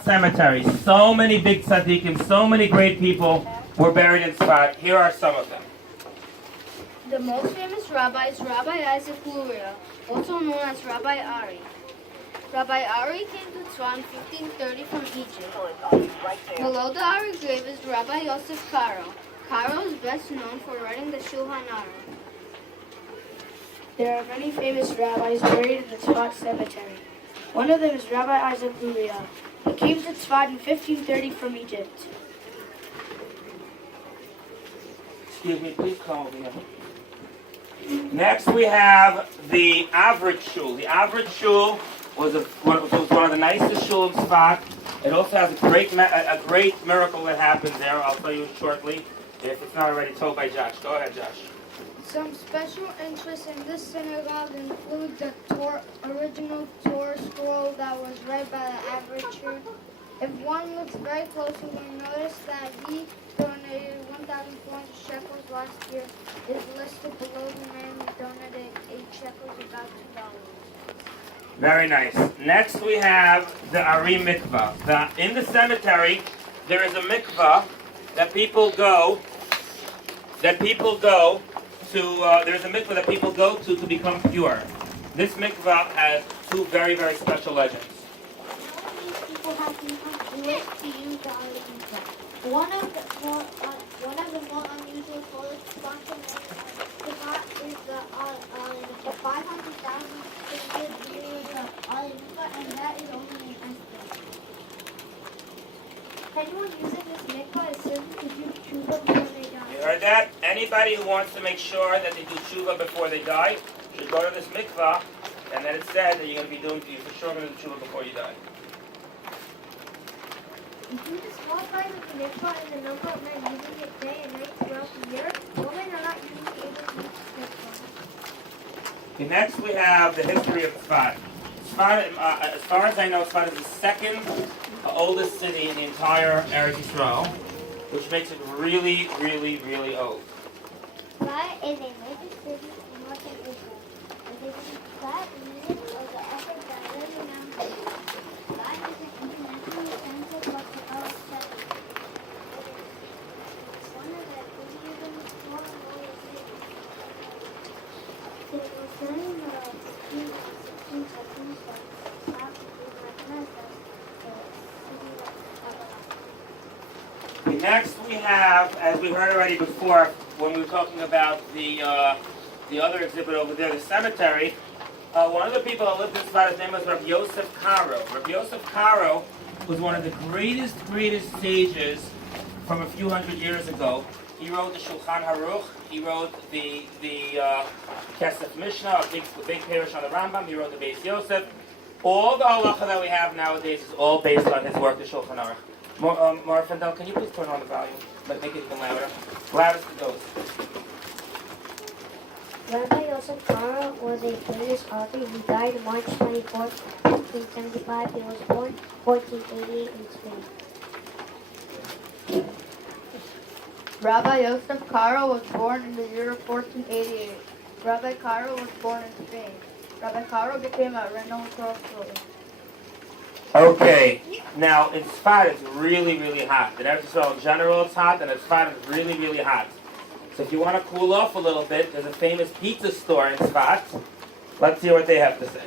Cemetery. So many big tzaddikim, so many great people were buried in Tzfat. Here are some of them. The most famous rabbi is Rabbi Isaac Luria, also known as Rabbi Ari. Rabbi Ari came to Tzfat in 1530 from Egypt. Below the Ari grave is Rabbi Yosef Karo. Karo is best known for writing the Shulchan Aruch. There are many famous rabbis buried in the Tzfat cemetery. One of them is Rabbi Isaac Luria. He came to Tzfat in 1530 from Egypt. Excuse me, please come over here. Next we have the average shul. The average shul was one of the nicest shul in Tzfat. It also has a great miracle that happens there. I'll tell you shortly if it's not already told by Josh. Go ahead, Josh. Some special interests in this synagogue include the original Torah scroll that was read by the average Jew. If one looks very closely, one notice that he donated 1,400 shekels last year. It is listed below the man who donated 8 shekels, about $2. Very nice. Next we have the Ari mikvah. In the cemetery, there is a mikvah that people go. There's a mikvah that people go to become pure. This mikvah has two very, very special legends. These people have become pure to use the Ari mikvah. One of the more unusual spots is the 500,000 use the Ari mikvah, and that is only in Esther. Anyone using this mikvah is certain to do tshuva before they die. You heard that? Anybody who wants to make sure that they do tshuva before they die should go to this mikvah, and then it said that you're for sure going to do tshuva before you die. Due to small size of the mikvah and the number of men using it day and night throughout the year, women are not usually able to use this mikvah. Okay, next we have the history of Tzfat. Tzfat, as far as I know, Tzfat is the second oldest city in the entire Eretz Yisrael, which makes it really, really, really old. Tzfat is a major city in northern Israel. It is in Tzfat in the midst of the upper Galilee Mountains. Tzfat is an internationally sensitive but developed city. It's one of the Judaism's four royal cities. It was during the 16th century that Tzfat became recognized as the city of Babylon. Okay, next we have, as we heard already before, when we were talking about the other exhibit over there, the cemetery, one of the people that lived in Tzfat, his name was Rabbi Yosef Karo. Rabbi Yosef Karo was one of the greatest sages from a few hundred years ago. He wrote the Shulchan Aruch. He wrote the Kesef Mishnah, a big parish on the Rambam. He wrote the Beis Yosef. All the halacha that we have nowadays is all based on his work, the Shulchan Aruch. Mara Fendel, can you please turn on the volume, but make it even louder? Loudest it goes. Rabbi Yosef Karo was a famous author. He died March 24, 1575. He was born 1488 in Spain. Rabbi Yosef Karo was born in the year 1488. Rabbi Karo was born in Spain. Rabbi Karo became a renowned Torah scholar. Okay, now in Tzfat it's really, really hot. In Eretz Yisrael in general it's hot, and in Tzfat it's really, really hot. So if you want to cool off a little bit, there's a famous pizza store in Tzfat. Let's hear what they have to say.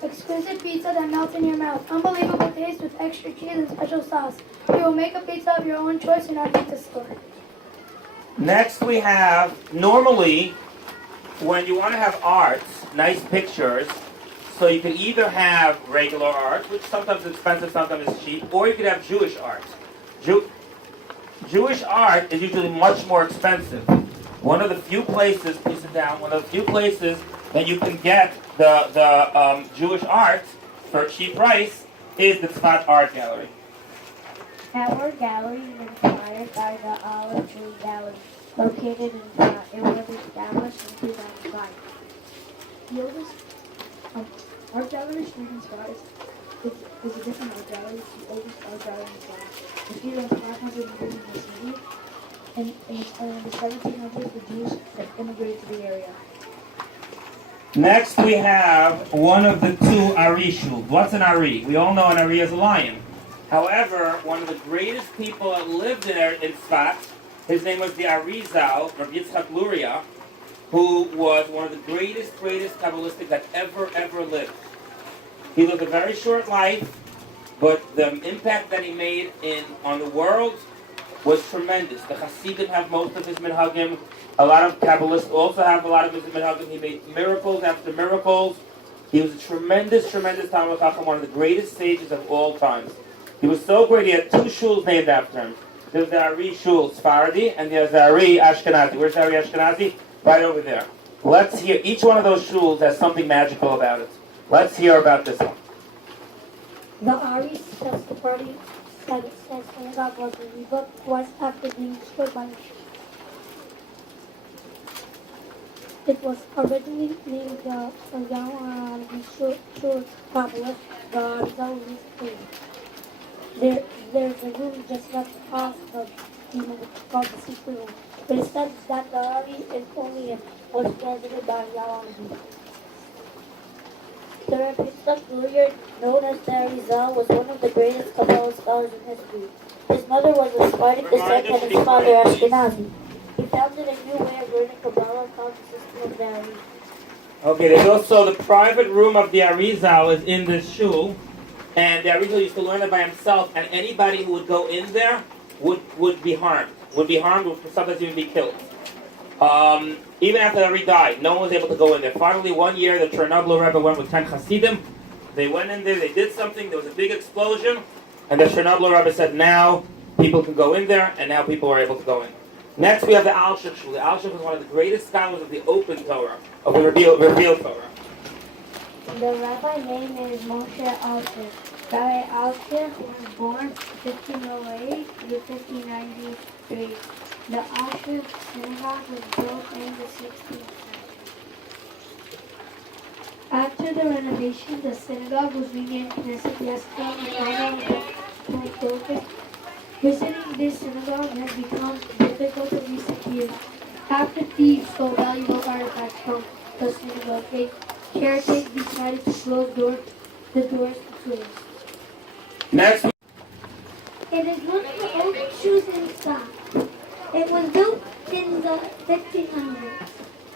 Exquisite pizza that melts in your mouth. Unbelievable taste with extra cheese and special sauce. You will make a pizza of your own choice in our pizza store. Next we have, normally, when you want to have art, nice pictures, so you can either have regular art, which sometimes is expensive, sometimes is cheap, or you could have Jewish art. Jewish art is usually much more expensive. One of the few places, please sit down, one of the few places that you can get the Jewish art for a cheap price is the Tzfat Art Gallery. Our gallery is inspired by the Olive Tree Gallery, located in Tzfat. It was established in 2005. The oldest art gallery street in Tzfat is a different art gallery. It's the oldest art gallery in Tzfat. It's dated 500 years in the city, and in the 1700s the Jews that immigrated to the area. Next we have one of the two Ari shuls. What's an Ari? We all know an Ari is a lion. However, one of the greatest people that lived in Tzfat, his name was the Arizal, Rabbi Yitzchak Luria, who was one of the greatest Kabbalistic that ever lived. He lived a very short life, but the impact that he made on the world was tremendous. The Hasidim have most of his minhagim. A lot of Kabbalists also have a lot of his minhagim. He made miracles after miracles. He was a tremendous Talmud Chacham, one of the greatest sages of all times. He was so great, he had two shuls named after him. There's the Ari Shul Sfaradi, and there's the Ari Ashkenazi. Where's the Ari Ashkenazi? Right over there. Let's hear, each one of those shuls has something magical about it. Let's hear about this one. The Ari Sephardi synagogue was rebuilt twice after being destroyed by the It was originally named the Shul Kabbalah, the Rizal School. There's a room just left off the called the secret room. But it says that the Ari is only was visited by Yalam. The Rabbi Luria, known as the Arizal, was one of the greatest Kabbalah scholars in history. His mother was a Sephardic descent and his father Ashkenazi. He founded a new way of learning Kabbalah called the system of the Ari. Okay, there's also the private room of the Arizal is in this shul, and the Arizal used to learn it by himself, and anybody who would go in there would be harmed. Would sometimes even be killed. Even after the Ari died, no one was able to go in there. Finally, one year, the Chernobyl Rebbe went with 10 Hasidim. They went in there, they did something, there was a big explosion, and the Chernobyl Rebbe said, now people can go in there, and now people are able to go in. Next, we have the Alshich Shul. The Alshich was one of the greatest scholars of the open Torah, of the revealed Torah. The rabbi name is Moshe Alshich. Rabbi Alshich was born 1508 to 1593. The Alshich synagogue was built in the 16th century. After the renovation, the synagogue was renamed Knesset Yisrael in honor of the Pope. Visiting this synagogue has become difficult in recent years. After thieves stole valuable artifacts from the synagogue, the caretakers decided to close the doors to tourists. Next, It is one of the oldest shoes in stock. It was built in the 1500s.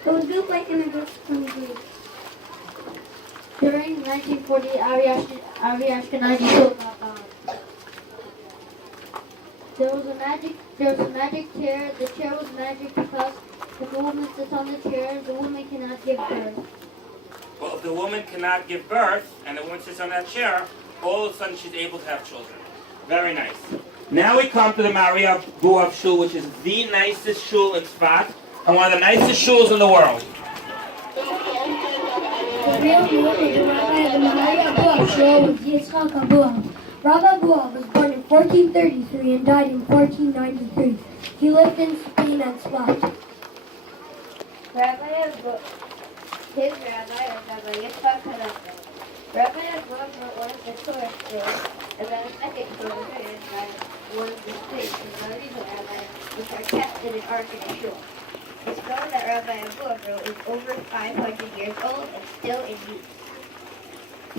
It was built by immigrants from Greece. During 1940, Ari Ashkenazi shul got bombed. There was a magic chair. The chair was magic because if a woman sits on the chair, the woman cannot give birth. well, if the woman cannot give birth, and the woman sits on that chair, all of a sudden she's able to have children. Very nice. Now we come to the Maria Buav Shul, which is the nicest shul in Tzfat, and one of the nicest shuls in the world. The real name of the rabbi of the Maria Buav Shul was Yitzchak Buav. Rabbi Buav was born in 1433 and died in 1493. He lived in Spain and Tzfat. His rabbi was Rabbi Yitzchak Kadaka. Rabbi Buav wrote one of the Torah scrolls, and then a second scroll was written by one of the six of the Legal rabbi, which are kept in an ark in a shul. The scroll that Rabbi Buav wrote is over 500 years old and still in use.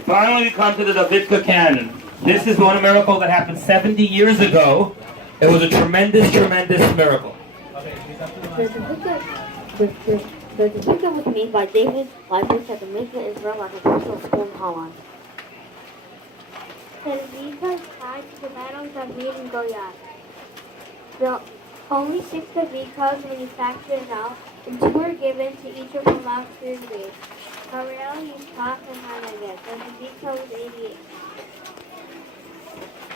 Finally, we come to the Davidka canon. This is one miracle that happened 70 years ago. It was a tremendous miracle. The Davidka was made by David Leibowitz at the Mikveh Israel at the Bristol School in Holland. The Davidka is tied to the medals that made in Goliath. There are only 6 Davidkas manufactured now, and 2 were given to each of the last 3 days. Ariel, Yitzhak, and Hanagat. The Davidka was 88.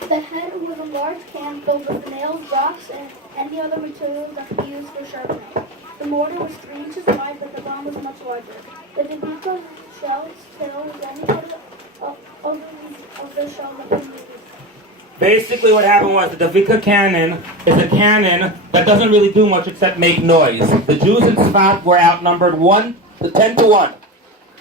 The head was a large can filled with nails, rocks, and any other materials that could be used for sharpening. The mortar was 3 inches wide, but the bomb was much larger. The Davidka's shell's tail was any part of the shell that could be used. Basically what happened was the Davidka cannon is a cannon that doesn't really do much except make noise. The Jews in Tzfat were outnumbered 10 to 1.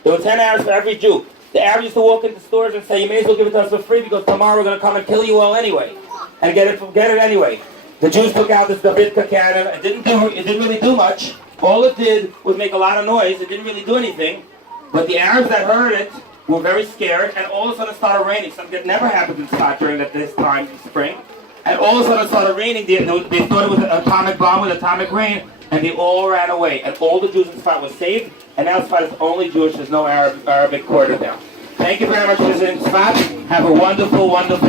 There were 10 Arabs for every Jew. The Arabs used to walk into stores and say, you may as well give it to us for free because tomorrow we're going to come and kill you all anyway. And get it anyway. The Jews took out this Davidka cannon. It didn't really do much. All it did was make a lot of noise. It didn't really do anything. But the Arabs that heard it were very scared, and all of a sudden it started raining. Something that never happened in Tzfat during this time in spring. And all of a sudden it started raining. They thought it was an atomic bomb with atomic rain, and they all ran away. And all the Jews in Tzfat were saved, and now Tzfat is only Jewish. There's no Arabic quarter there. Thank you very much for visiting Tzfat. Have a wonderful, wonderful